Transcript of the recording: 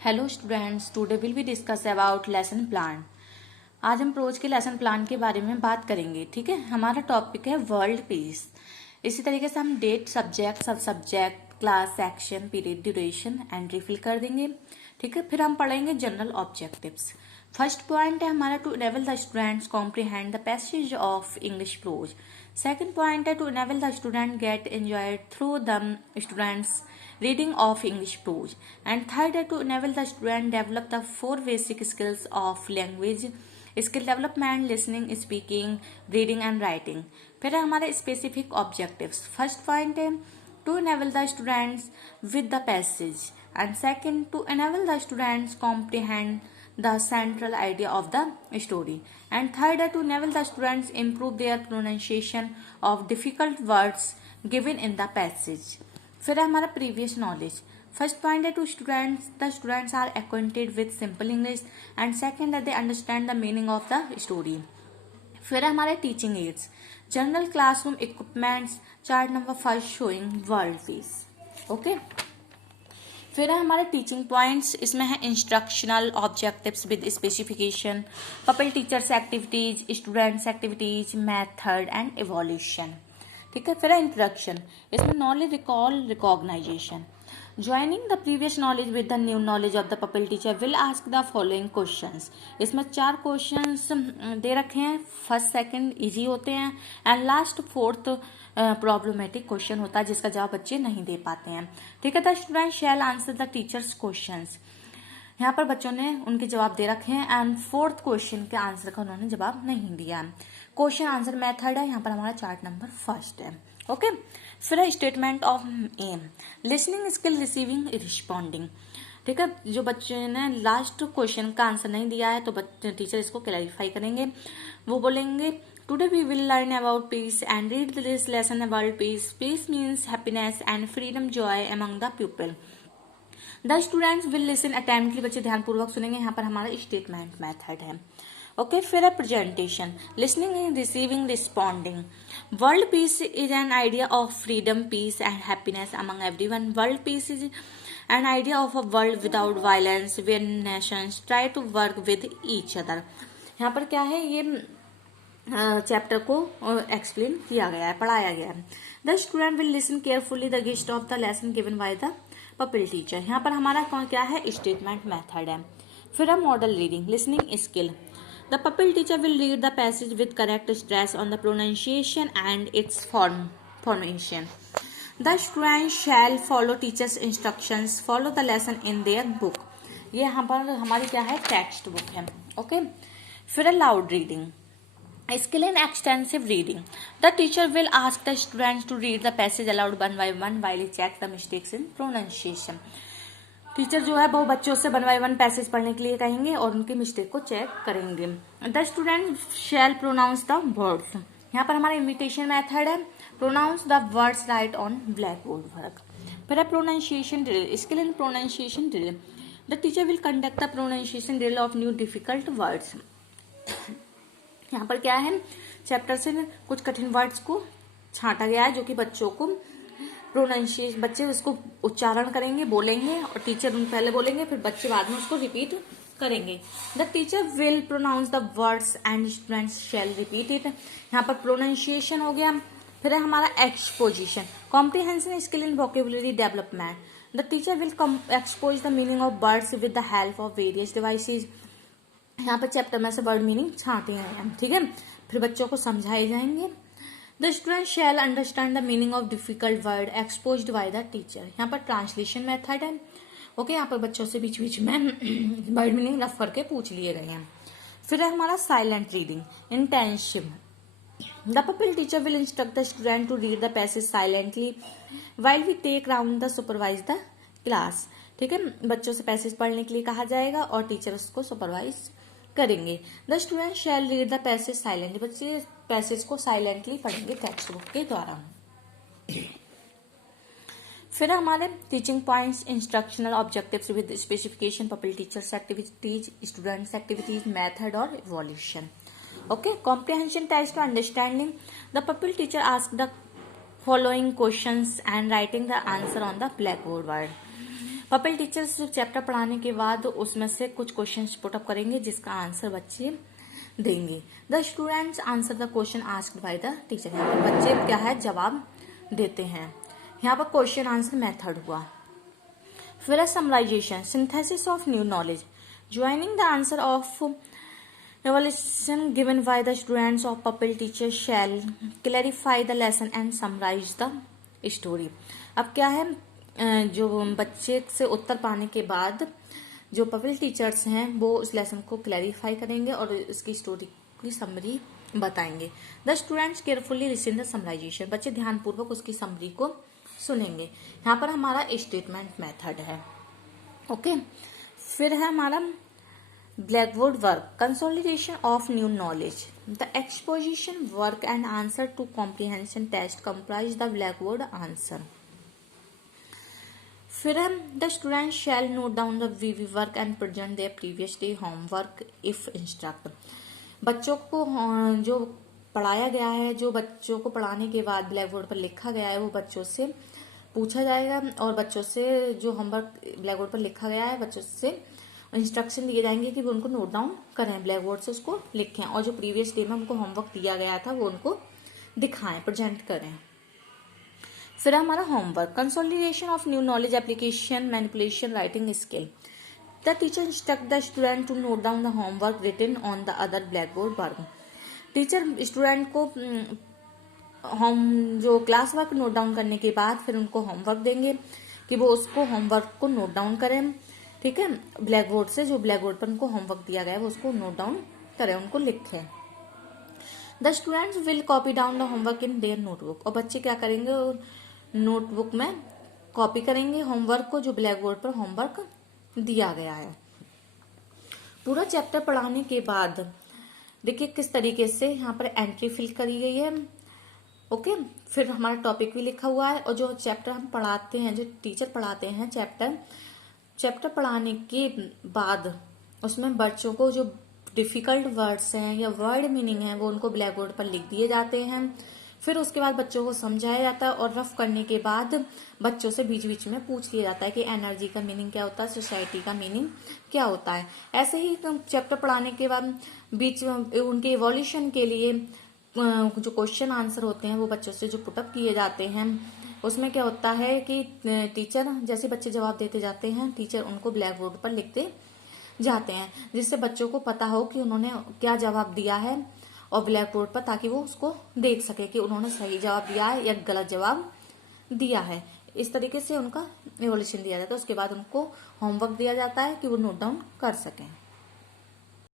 Hello students, today will be discuss about lesson plan. आज हम pros के lesson plan के बारे में बात करेंगे। ठीक है, हमारा टॉपिक है वर्ल्ड पीस। इसी तरीके से हम date, subject, sub subject, class, section, period, duration, entry fill कर देंगे। ठीक है, फिर हम पढ़ेंगे जनरल ऑब्जेक्टिव्स। फर्स्ट पॉइंट है हमारा to enable the students comprehend the passage of English prose. Second point है to enable the student get enjoyed through the students reading of English prose, and third to enable the student develop the four basic skills of language skill development: listening, speaking, reading and writing। फिर है हमारे specific objectives। First point है to enable the students with the passage, and second to enable the students comprehend the central idea of the story, and third to enable the students improve their pronunciation of difficult words given in the passage। फिर है हमारा previous knowledge. First point है to students the students are acquainted with simple English, and second है they understand the meaning of the story. फिर है हमारे teaching aids, general classroom equipments, chart number first showing world peace. Okay, फिर है हमारे teaching points. इसमें है instructional objectives with specification, pupil teachers activities, students activities, method and evolution. ठीक है, फिर है इंट्रोडक्शन। इसमें knowledge, recall, recognition. Joining the previous knowledge with the new knowledge of the pupil teacher will ask the following questions. इसमें 4 questions दे रखे हैं। First, second easy होते हैं, and last fourth problematic question होता है जिसका जवाब बच्चे नहीं दे पाते हैं। ठीक है, the student shall answer the teacher's questions. यहाँ पर बच्चों ने उनके जवाब दे रखे हैं, एंड फोर्थ क्वेश्चन के आंसर का उन्होंने जवाब नहीं दिया। क्वेश्चन आंसर मेथड है यहाँ पर हमारा चार्ट नंबर फर्स्ट है। ओके, फिर है statement of aim, listening skill, receiving, responding. ठीक है, जो बच्चे ने लास्ट क्वेश्चन का आंसर नहीं दिया है तो टीचर इसको क्लैरिफाई करेंगे। वो बोलेंगे today we will learn about peace and read this lesson about peace. Peace means happiness and freedom, joy among the people. The students will listen attentively, बच्चे ध्यानपूर्वक सुनेंगे। यहाँ पर हमारा स्टेटमेंट मेथड है। ओके, फिर है presentation, listening, receiving, responding. World peace is an idea of freedom, peace and happiness among everyone. World peace is an idea of a world without violence where nations try to work with each other. यहाँ पर क्या है, ये chapter को explain किया गया है, पढ़ाया गया है। The student will listen carefully the gist of the lesson given by the pupil teacher. यहाँ पर हमारा क्या है, स्टेटमेंट मेथड है। फिर है model reading, listening skill. The pupil teacher will read the passage with correct stress on the pronunciation and its formation. The students shall follow teacher's instructions, follow the lesson in their book. ये यहाँ पर हमारी क्या है, text book है। Okay, फिर loud reading, skill in extensive reading. The teacher will ask the students to read the passage aloud one by one while he checks the mistakes in pronunciation. Teacher जो है वो बच्चों से 1 by 1 passage पढ़ने के लिए कहेंगे और उनकी मिस्टेक को चेक करेंगे। The student shall pronounce the words. यहाँ पर हमारा इमिटेशन मेथड है, pronounce the words write on blackboard work. फिर है pronunciation drill, skill in pronunciation drill. The teacher will conduct the pronunciation drill of new difficult words. यहाँ पर क्या है, चैप्टर से कुछ कठिन वर्ड्स को छांटा गया है जो कि बच्चों को प्रोनाउंसिएशन, बच्चे उसको उच्चारण करेंगे, बोलेंगे, और टीचर उन पहले बोलेंगे, फिर बच्चे बाद में उसको रिपीट करेंगे। The teacher will pronounce the words and students shall repeat it. यहाँ पर प्रोनाउंसिएशन हो गया। फिर है हमारा exposition, comprehension skill in vocabulary development. The teacher will expose the meaning of words with the help of various devices. यहाँ पर chapter में से वर्ड मीनिंग छांटे हैं। ठीक है, फिर बच्चों को समझाए जाएंगे। The student shall understand the meaning of difficult word exposed by the teacher। यहाँ पर ट्रांसलेशन मेथड है। ओके, यहाँ पर बच्चों से बीच बीच में वर्ड मीनिंग रफ करके पूछ लिए गए हैं। फिर है हमारा silent reading, intensive. The pupil teacher will instruct the student to read the passage silently while we take round the supervise the class। ठीक है, बच्चों से पैसेज पढ़ने के लिए कहा जाएगा और टीचर उसको सुपरवाइज करेंगे। The student shall read the passage silently, बच्चे पैसेज को साइलेंटली पढ़ेंगे टेक्स्ट बुक के द्वारा। फिर हमारे teaching points, instructional objectives with specification, pupil teachers activities, students activities, method और evolution. Okay, comprehension test, understanding. The pupil teacher ask the following questions and writing the answer on the blackboard. Pupil teachers chapter पढ़ाने के बाद उसमें से कुछ questions put up करेंगे जिसका answer बच्चे देंगे। The students answer the question asked by the teacher. यहाँ पर बच्चे क्या है जवाब देते हैं। यहाँ पर क्वेश्चन आंसर मेथड हुआ। फिर summarisation, synthesis of new knowledge, joining the answer of evaluation given by the students of pupil teacher shall clarify the lesson and summarize the story। अब क्या है, जो बच्चे से उत्तर पाने के बाद जो पपिल टीचर्स हैं वो उस लेसन को क्लैरिफाई करेंगे और इसकी स्टोरी की समरी बताएंगे। The students carefully listen the summarisation, बच्चे ध्यानपूर्वक उसकी समरी को सुनेंगे। यहाँ पर हमारा स्टेटमेंट मेथड है। ओके, फिर है हमारा blackboard work, consolidation of new knowledge. The exposition work and answer to comprehension test comprise the blackboard answer. फिर the student shall note down the VV work and present their previous day homework if instruct. बच्चों को जो पढ़ाया गया है, जो बच्चों को पढ़ाने के बाद ब्लैक बोर्ड पर लिखा गया है वो बच्चों से पूछा जाएगा और बच्चों से जो होमवर्क ब्लैक बोर्ड पर लिखा गया है बच्चों से इंस्ट्रक्शन दिए जाएंगे कि वो उनको नोट डाउन करें, ब्लैक बोर्ड से उसको लिखें और जो प्रीवियस डे में उनको होमवर्क दिया गया था वो उनको दिखाएं, प्रेजेंट करें। फिर हमारा homework, consolidation of new knowledge, application, manipulation, writing skill. The teacher instruct the student to note down the homework written on the other blackboard work. Teacher student को जो क्लास वर्क नोट डाउन करने के बाद फिर उनको homework देंगे कि वो उसको होमवर्क को नोट डाउन करें, ठीक है, ब्लैक बोर्ड से जो ब्लैक बोर्ड पर उनको होमवर्क दिया गया है वो उसको नोट डाउन करें, उनको लिखें। The students will copy down the homework in their notebook, और बच्चे क्या करेंगे नोटबुक में कॉपी करेंगे होमवर्क को जो ब्लैक बोर्ड पर होमवर्क दिया गया है। पूरा चैप्टर पढ़ाने के बाद देखिए किस तरीके से यहाँ पर एंट्री फिल करी गई है। ओके, फिर हमारा टॉपिक भी लिखा हुआ है और जो चैप्टर हम पढ़ाते हैं, जो टीचर पढ़ाते हैं चैप्टर पढ़ाने के बाद उसमें बच्चों को जो डिफिकल्ट वर्ड्स हैं या वर्ड मीनिंग है वो उनको ब्लैक बोर्ड पर लिख दिए जाते हैं। फिर उसके बाद बच्चों को समझाया जाता है और रफ करने के बाद बच्चों से बीच बीच में पूछ लिया जाता है कि एनर्जी का मीनिंग क्या होता है, सोसाइटी का मीनिंग क्या होता है। ऐसे ही चैप्टर पढ़ाने के बाद बीच उनके इवोल्यूशन के लिए जो क्वेश्चन आंसर होते हैं वो बच्चों से जो पुटअप किए जाते हैं उसमें क्या होता है कि टीचर जैसे बच्चे जवाब देते जाते हैं टीचर उनको ब्लैक बोर्ड पर लिखते जाते हैं जिससे बच्चों को पता हो कि उन्होंने क्या जवाब दिया है और ब्लैक बोर्ड पर, ताकि वो उसको देख सके कि उन्होंने सही जवाब दिया है या गलत जवाब दिया है। इस तरीके से उनका इवोल्यूशन दिया जाता है। उसके बाद उनको होमवर्क दिया जाता है कि वो नोट डाउन कर सकें।